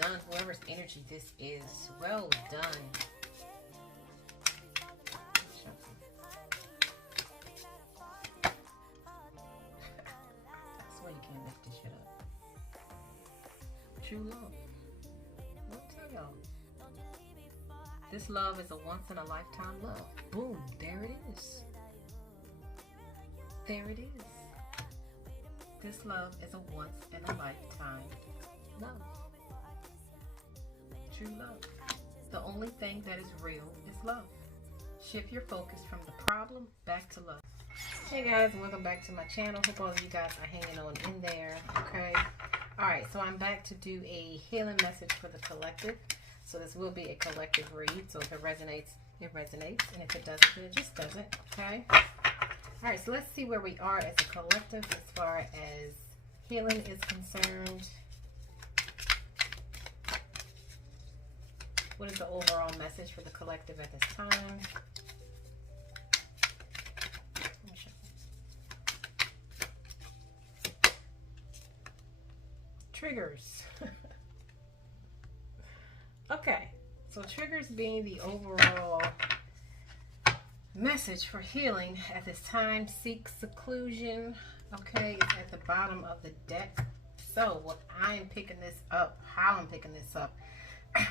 done, whoever's energy this is. Well done. That's why you can't lift this shit up. True love. I'll tell y'all. This love is a once-in-a-lifetime love. Boom. There it is. There it is. This love is a once-in-a-lifetime love. True love. The only thing that is real is love. Shift your focus from the problem back to love. Hey guys, welcome back to my channel. Hope all of you guys are hanging on in there. Okay. Alright, so I'm back to do a healing message for the collective. So this will be a collective read. So if it resonates, it resonates. And if it doesn't, then it just doesn't. Okay. Alright, so let's see where we are as a collective as far as healing is concerned. What is the overall message for the collective at this time? Triggers. Okay, so triggers being the overall message for healing at this time. Seek seclusion. Okay, it's at the bottom of the deck. So what I am picking this up, how I'm picking this up,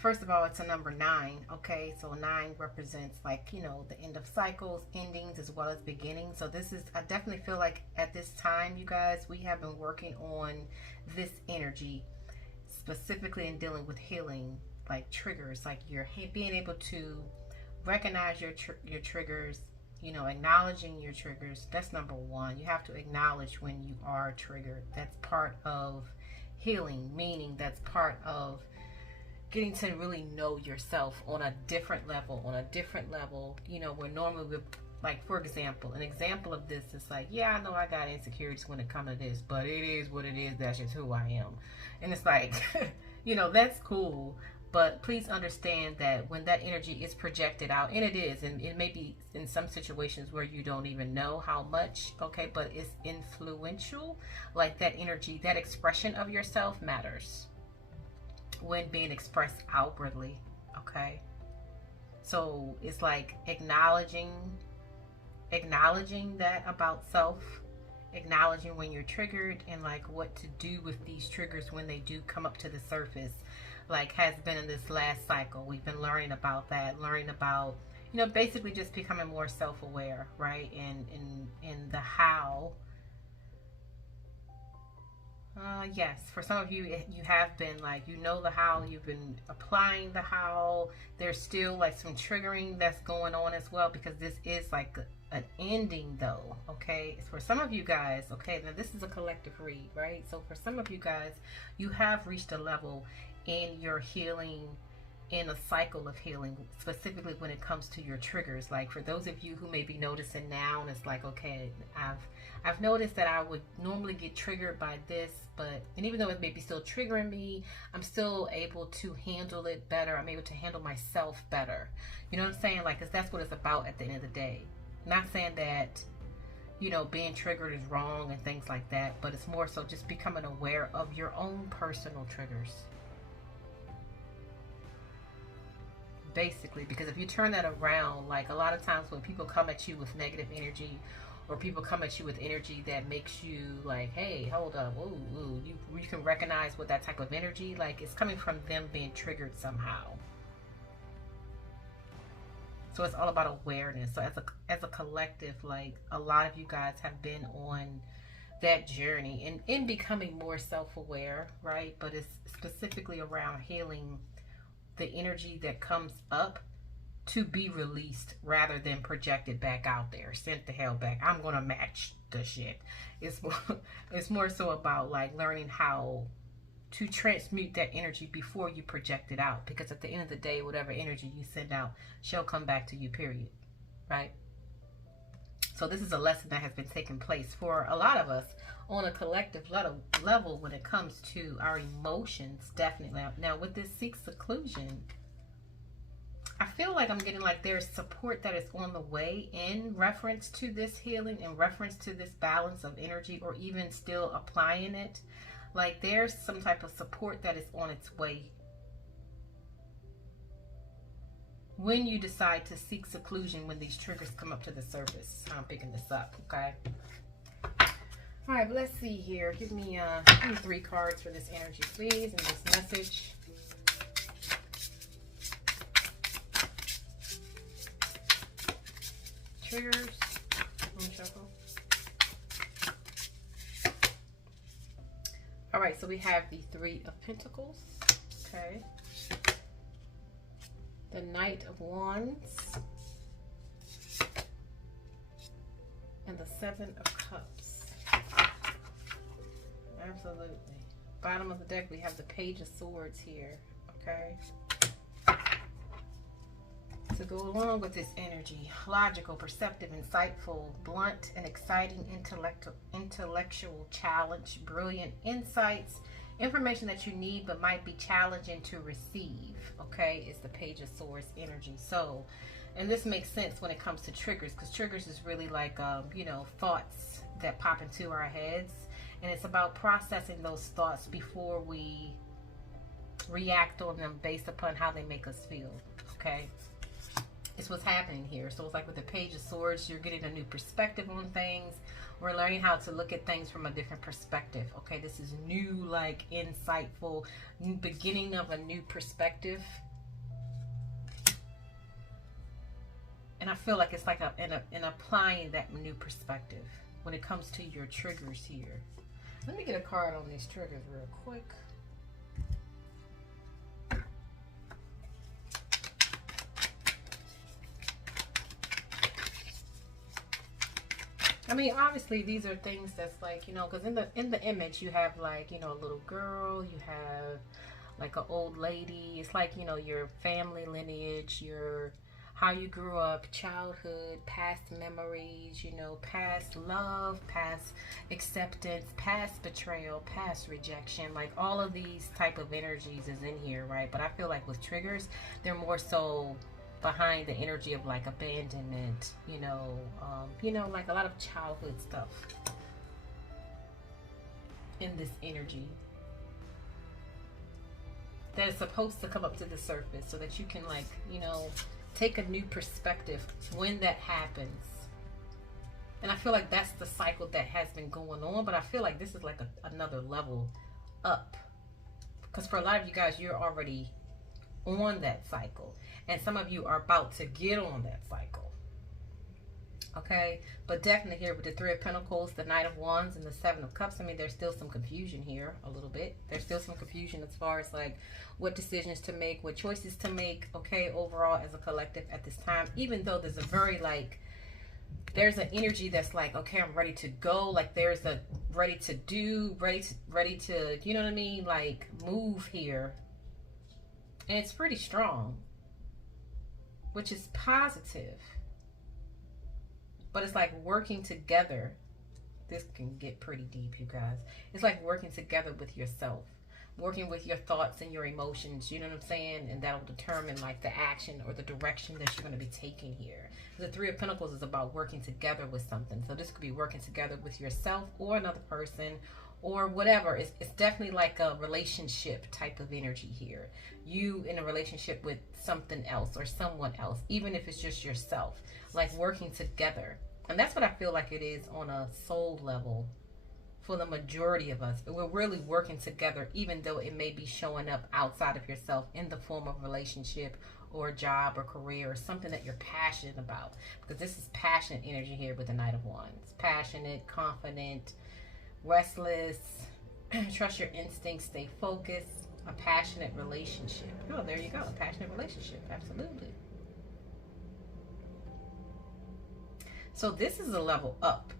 first of all, it's a number 9. Okay, so 9 represents, like, you know, the end of cycles, endings, as well as beginnings. So this is, I definitely feel like at this time, you guys, we have been working on this energy, specifically in dealing with healing, like triggers, like you're being able to recognize your triggers, you know, acknowledging your triggers. That's number 1. You have to acknowledge when you are triggered. That's part of healing, meaning that's part of getting to really know yourself on a different level, you know, where normally we, like, for example, an example of this is like, yeah, I know I got insecurities when it comes to this, but it is what it is. That's just who I am. And it's like, you know, that's cool. But please understand that when that energy is projected out, and it is, and it may be in some situations where you don't even know how much, okay, but it's influential. Like that energy, that expression of yourself matters when being expressed outwardly, okay? So it's like acknowledging that about self, acknowledging when you're triggered, and like what to do with these triggers when they do come up to the surface. Like has been in this last cycle, we've been learning about that, learning about, you know, basically just becoming more self-aware, right? And in the how. Yes, for some of you, you have been like, you know the how, you've been applying the how. There's still like some triggering that's going on as well, because this is like an ending though, okay? For some of you guys, okay, now this is a collective read, right? So for some of you guys, you have reached a level in your healing, in a cycle of healing, specifically when it comes to your triggers. Like for those of you who may be noticing now, and it's like, okay, I've noticed that I would normally get triggered by this, and even though it may be still triggering me, I'm still able to handle it better. I'm able to handle myself better. You know what I'm saying? Like, 'cause that's what it's about at the end of the day. Not saying that, you know, being triggered is wrong and things like that, but it's more so just becoming aware of your own personal triggers. Basically, because if you turn that around, like a lot of times when people come at you with negative energy, or people come at you with energy that makes you like, hey, hold up, ooh, you can recognize what that type of energy, like it's coming from them being triggered somehow. So it's all about awareness. So as a collective, like a lot of you guys have been on that journey and in becoming more self-aware, right? But it's specifically around healing the energy that comes up to be released rather than projected back out there, sent the hell back. I'm gonna match the shit. It's more so about like learning how to transmute that energy before you project it out, because at the end of the day, whatever energy you send out shall come back to you, period, right? So this is a lesson that has been taking place for a lot of us on a collective level when it comes to our emotions, definitely. Now with this seek seclusion, I feel like I'm getting like there's support that is on the way in reference to this healing, in reference to this balance of energy, or even still applying it. Like there's some type of support that is on its way when you decide to seek seclusion when these triggers come up to the surface. I'm picking this up, okay? All right, let's see here. Give me 3 cards for this energy, please, and this message. Triggers. Shuffle. All right, so we have the 3 of Pentacles. Okay. The Knight of Wands. And the 7 of Cups. Absolutely. Bottom of the deck, we have the Page of Swords here. Okay. To go along with this energy, logical, perceptive, insightful, blunt, and exciting intellectual challenge, brilliant insights, information that you need but might be challenging to receive, okay, is the Page of Swords energy. So, and this makes sense when it comes to triggers, because triggers is really like, you know, thoughts that pop into our heads, and it's about processing those thoughts before we react on them based upon how they make us feel, okay? It's what's happening here. So it's like with the Page of Swords, you're getting a new perspective on things. We're learning how to look at things from a different perspective. Okay, this is new, like insightful, beginning of a new perspective. And I feel like it's like in applying that new perspective when it comes to your triggers here. Let me get a card on these triggers real quick. I mean, obviously these are things that's like, you know, because in the image you have like, you know, a little girl, you have like an old lady. It's like, you know, your family lineage, your how you grew up, childhood, past memories, you know, past love, past acceptance, past betrayal, past rejection. Like all of these type of energies is in here, right? But I feel like with triggers, they're more so behind the energy of like abandonment, you know, like a lot of childhood stuff in this energy that is supposed to come up to the surface so that you can, like, you know, take a new perspective when that happens. And I feel like that's the cycle that has been going on, but I feel like this is like another level up, because for a lot of you guys, you're already on that cycle, and some of you are about to get on that cycle, okay? But definitely here with the 3 of Pentacles, the Knight of Wands, and the 7 of Cups, I mean, there's still some confusion here a little bit. There's still some confusion as far as like what decisions to make, what choices to make, okay, overall as a collective at this time, even though there's a very like, there's an energy that's like, okay, I'm ready to go, like there's a ready to do, ready to, you know what I mean, like move here. And it's pretty strong, which is positive. But it's like working together. This can get pretty deep, you guys. It's like working together with yourself. Working with your thoughts and your emotions, you know what I'm saying? And that'll determine like the action or the direction that you're going to be taking here. The 3 of Pentacles is about working together with something. So this could be working together with yourself or another person, or whatever. It's definitely like a relationship type of energy here. You in a relationship with something else or someone else, even if it's just yourself, like working together. And that's what I feel like it is on a soul level for the majority of us. We're really working together, even though it may be showing up outside of yourself in the form of relationship or job or career or something that you're passionate about. Because this is passionate energy here with the Knight of Wands. Passionate, confident, restless, trust your instincts, stay focused, a passionate relationship. Oh, there you go, a passionate relationship, absolutely. So this is a level up.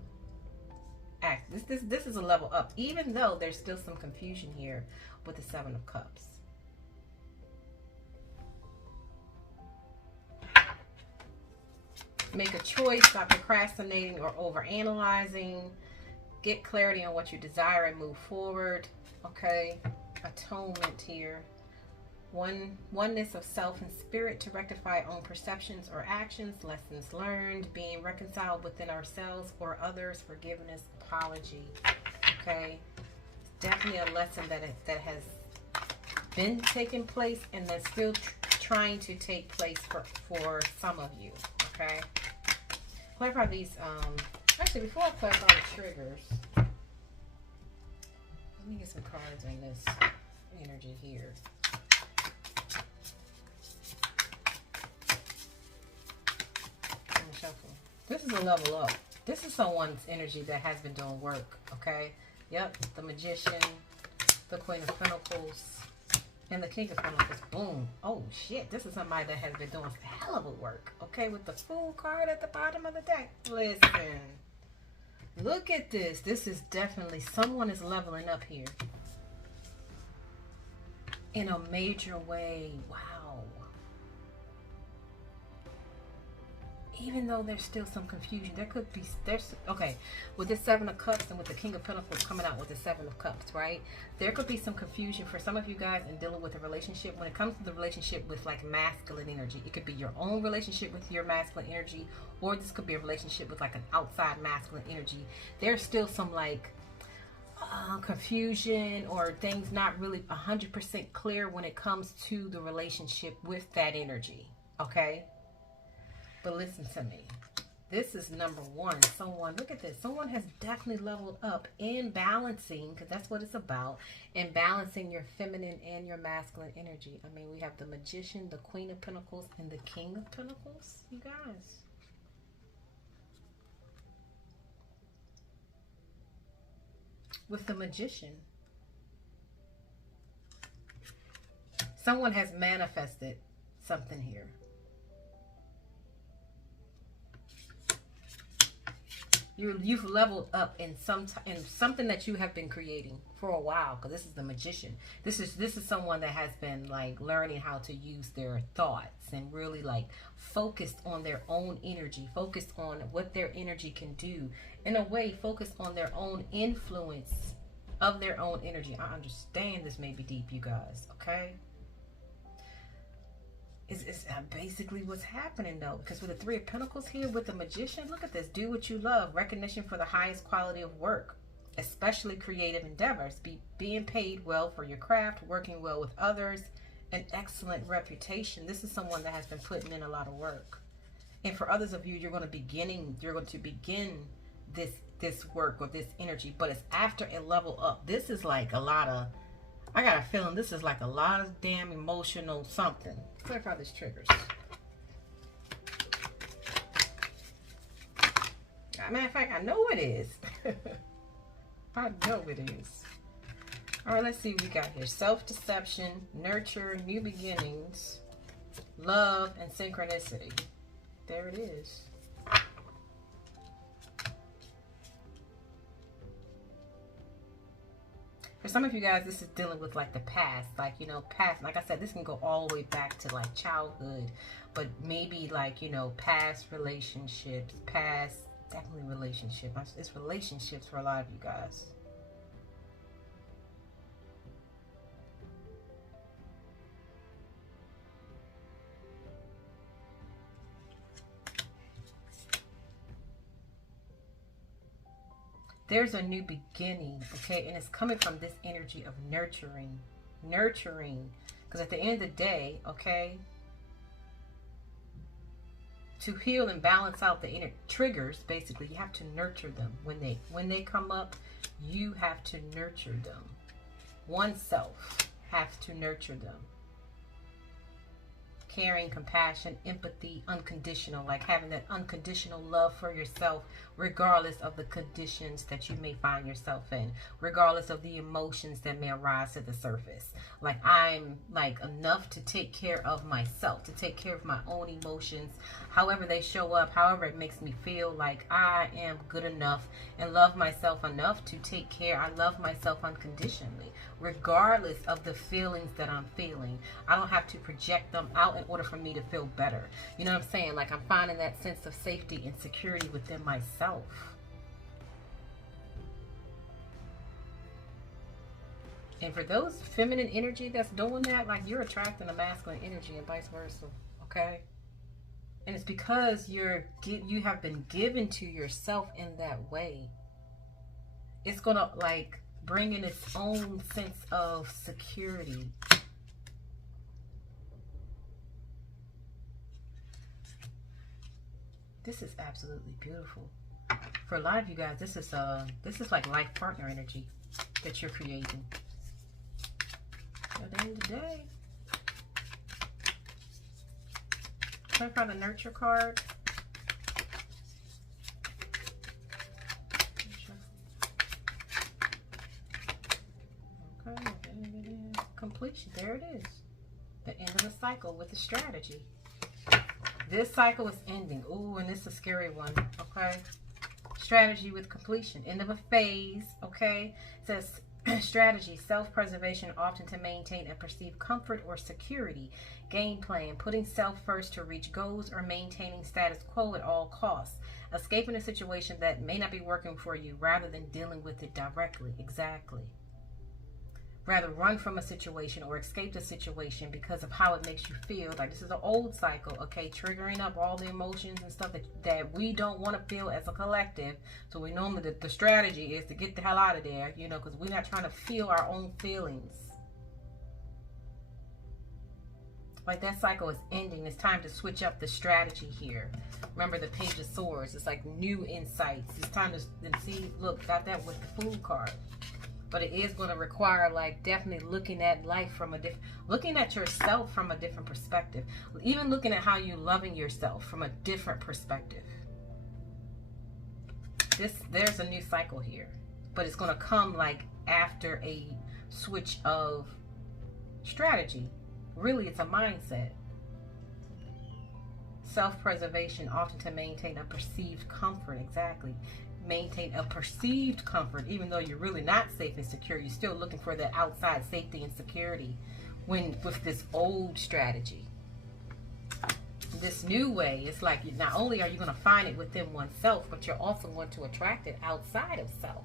This is a level up, even though there's still some confusion here with the 7 of Cups. Make a choice, stop procrastinating or overanalyzing. Get clarity on what you desire and move forward. Okay, atonement here. Oneness of self and spirit to rectify own perceptions or actions, lessons learned, being reconciled within ourselves or others, forgiveness, apology. Okay, definitely a lesson that has been taking place and that's still trying to take place for some of you, okay? Clarify these, actually, before I clarify the triggers, let me get some cards in this energy here. Shuffle. This is a level up. This is someone's energy that has been doing work, okay? Yep, the Magician, the Queen of Pentacles, and the King of Pentacles. Boom. Oh, shit. This is somebody that has been doing a hell of a work, okay? With the Fool card at the bottom of the deck. Listen. Look at this. This is definitely, someone is leveling up here. In a major way. Wow. Even though there's still some confusion, there could be, okay, with the Seven of Cups and with the King of Pentacles coming out with the Seven of Cups, right? There could be some confusion for some of you guys in dealing with a relationship. When it comes to the relationship with like masculine energy, it could be your own relationship with your masculine energy, or this could be a relationship with like an outside masculine energy. There's still some like confusion or things not really 100% clear when it comes to the relationship with that energy, okay? But listen to me. This is number one. Someone, look at this. Someone has definitely leveled up in balancing, because that's what it's about, in balancing your feminine and your masculine energy. I mean, we have the Magician, the Queen of Pentacles, and the King of Pentacles, you guys. With the Magician, someone has manifested something here. You've leveled up in something that you have been creating for a while, because this is the Magician. This is someone that has been like learning how to use their thoughts and really like focused on their own energy, focused on what their energy can do. In a way, focused on their own influence of their own energy. I understand this may be deep, you guys, okay? Is basically what's happening though, because with the Three of Pentacles here with the Magician, look at this. Do what you love. Recognition for the highest quality of work, especially creative endeavors. Being paid well for your craft, working well with others, an excellent reputation. This is someone that has been putting in a lot of work. And for others of you, you're going to begin this work or this energy, but it's after a level up. This is like a lot of, I got a feeling this is like a lot of damn emotional something. Clarify these triggers. Matter of fact, I know it is. I know it is. All right, let's see what we got here. Self-deception, nurture, new beginnings, love, and synchronicity. There it is. For some of you guys, this is dealing with like the past, like, you know, past, like I said, this can go all the way back to like childhood, but maybe like, you know, past relationships, definitely relationships. It's relationships for a lot of you guys. There's a new beginning, okay? And it's coming from this energy of nurturing. Because at the end of the day, okay, to heal and balance out the inner triggers, basically, you have to nurture them. When they come up, you have to nurture them. Oneself has to nurture them. Caring, compassion, empathy, unconditional, like having that unconditional love for yourself, regardless of the conditions that you may find yourself in, regardless of the emotions that may arise to the surface. Like, I'm like enough to take care of myself, to take care of my own emotions, however they show up, however it makes me feel. Like, I am good enough and love myself enough to take care. I love myself unconditionally, regardless of the feelings that I'm feeling. I don't have to project them out in order for me to feel better. You know what I'm saying? Like, I'm finding that sense of safety and security within myself. And for those feminine energy that's doing that, like, you're attracting a masculine energy and vice versa, okay? And it's because you have been given to yourself in that way. It's gonna like bring in its own sense of security. This is absolutely beautiful. For a lot of you guys, this is like life partner energy that you're creating. At the end of the day, clarify the nurture card. Okay, completion. There it is. The end of the cycle with the strategy. This cycle is ending. Ooh, and this is a scary one. Okay. Strategy with completion. End of a phase. Okay. It says strategy, self-preservation, often to maintain a perceived comfort or security. Game plan, putting self first to reach goals or maintaining status quo at all costs. Escaping a situation that may not be working for you rather than dealing with it directly. Exactly. Rather run from a situation or escape the situation because of how it makes you feel. Like this is an old cycle, okay? Triggering up all the emotions and stuff that we don't want to feel as a collective. So we normally, the strategy is to get the hell out of there, you know, because we're not trying to feel our own feelings. Like that cycle is ending. It's time to switch up the strategy here. Remember the Page of Swords. It's like new insights. It's time to see, look, got that with the Fool card. But it is going to require, like, definitely looking at life from a different, looking at yourself from a different perspective. Even looking at how you're loving yourself from a different perspective. There's a new cycle here. But it's going to come, like, after a switch of strategy. Really, it's a mindset. Self-preservation, often to maintain a perceived comfort. Exactly. Maintain a perceived comfort, even though you're really not safe and secure. You're still looking for that outside safety and security when with this old strategy. This new way, it's like not only are you going to find it within oneself, but you're also going to attract it outside of self.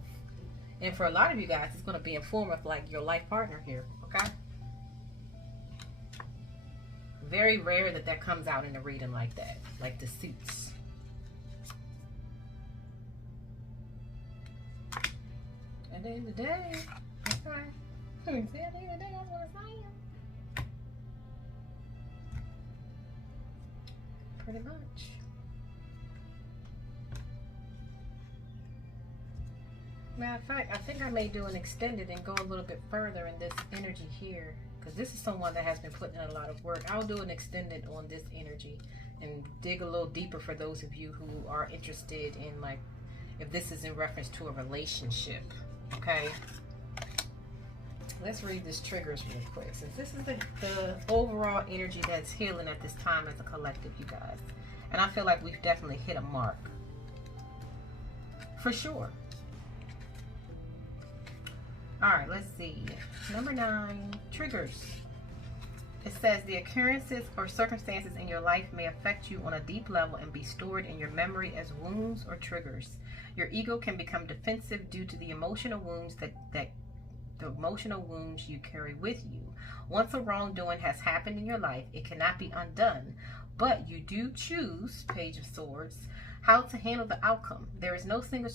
And for a lot of you guys, it's going to be in form of like your life partner here, okay? Very rare that comes out in a reading like that, like the Suits. At the end of the day, okay. At the end of the day, that's what it's saying. Pretty much. Matter of fact, I think I may do an extended and go a little bit further in this energy here. Because this is someone that has been putting in a lot of work. I'll do an extended on this energy and dig a little deeper for those of you who are interested in, like, if this is in reference to a relationship. Okay, let's read this triggers real quick, since this is the overall energy that's healing at this time as a collective, you guys. And I feel like we've definitely hit a mark. For sure. Alright, let's see. Number 9, triggers. It says the occurrences or circumstances in your life may affect you on a deep level and be stored in your memory as wounds or triggers. Your ego can become defensive due to the emotional wounds you carry with you. Once a wrongdoing has happened in your life, it cannot be undone. But you do choose, Page of Swords, how to handle the outcome. There is no single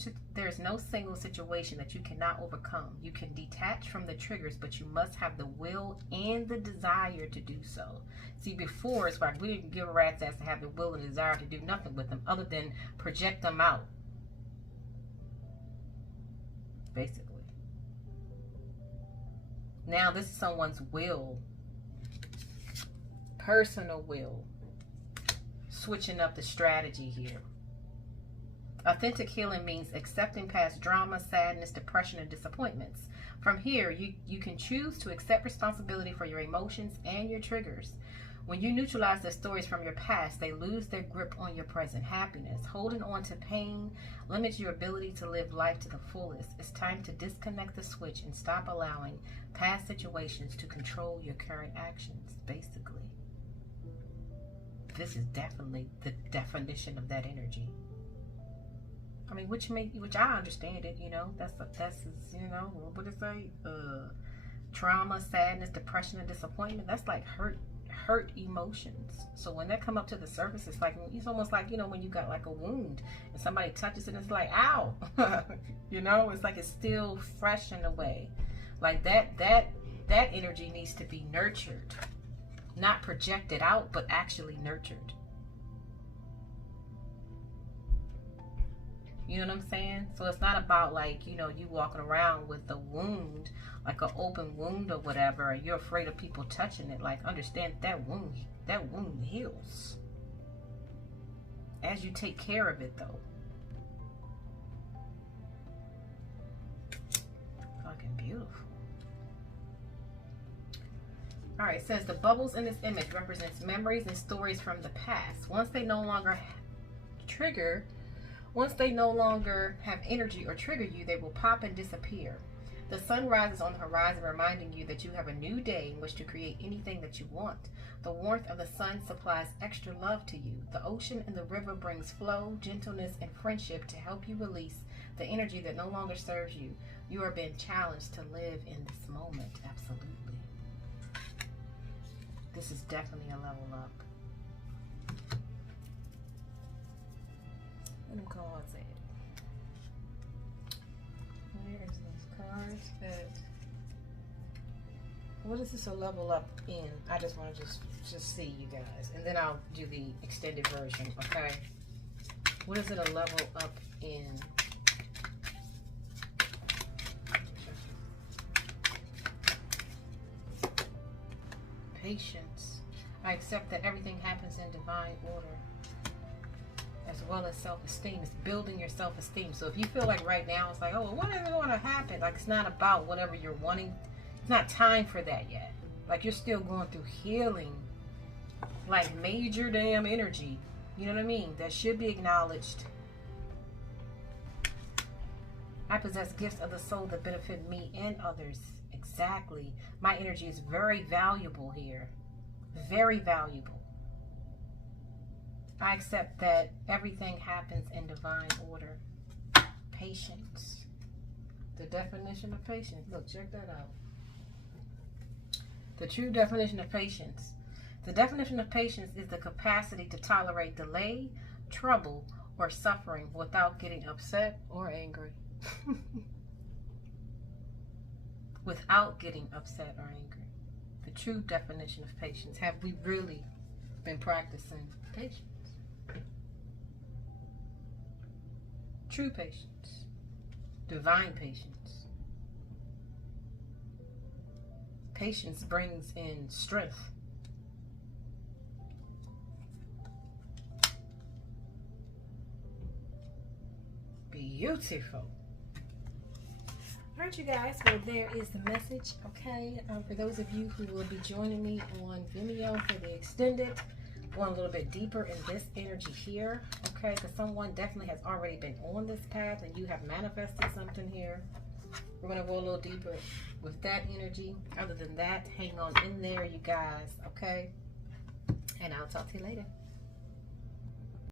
situation that you cannot overcome. You can detach from the triggers, but you must have the will and the desire to do so. See, before it's like we didn't give a rat's ass to have the will and desire to do nothing with them other than project them out. Basically. Now this is someone's will. Personal will. Switching up the strategy here. Authentic healing means accepting past drama, sadness, depression, and disappointments. From here, you can choose to accept responsibility for your emotions and your triggers. When you neutralize the stories from your past, they lose their grip on your present happiness. Holding on to pain limits your ability to live life to the fullest. It's time to disconnect the switch and stop allowing past situations to control your current actions, basically. This is definitely the definition of that energy. I mean, which I understand it, you know. That's you know, what it say? Trauma, sadness, depression, and disappointment. That's like hurt emotions. So when they come up to the surface, it's like, it's almost like, you know, when you got like a wound and somebody touches it, it's like, ow. You know, it's like it's still fresh in a way. Like that energy needs to be nurtured, not projected out, but actually nurtured. You know what I'm saying? So it's not about like, you know, you walking around with a wound, like an open wound or whatever, and you're afraid of people touching it. Like, understand that wound heals as you take care of it, though. Fucking beautiful. All right, it says the bubbles in this image represents memories and stories from the past. Once they no longer have energy or trigger you, they will pop and disappear. The sun rises on the horizon, reminding you that you have a new day in which to create anything that you want. The warmth of the sun supplies extra love to you. The ocean and the river brings flow, gentleness, and friendship to help you release the energy that no longer serves you. You are being challenged to live in this moment. Absolutely. This is definitely a level up. What them cards at? Where is those cards at? What is this a level up in? I just want to just see you guys. And then I'll do the extended version, okay? What is it a level up in? Patience. I accept that everything happens in divine order, as well as self-esteem. It's building your self-esteem. So if you feel like right now it's like, oh, what is going to happen? Like, it's not about whatever you're wanting. It's not time for that yet. Like, you're still going through healing, like major damn energy. You know what I mean? That should be acknowledged. I possess gifts of the soul that benefit me and others. Exactly. My energy is very valuable here. Very valuable. I accept that everything happens in divine order. Patience. The definition of patience. Look, check that out. The true definition of patience. The definition of patience is the capacity to tolerate delay, trouble, or suffering without getting upset or angry. Without getting upset or angry. The true definition of patience. Have we really been practicing patience? True patience. Divine patience. Patience brings in strength. Beautiful. Alright, you guys, well, there is the message, okay? For those of you who will be joining me on Vimeo for the extended, going a little bit deeper in this energy here, okay? Because someone definitely has already been on this path and you have manifested something here. We're going to go a little deeper with that energy. Other than that, hang on in there, you guys, okay? And I'll talk to you later.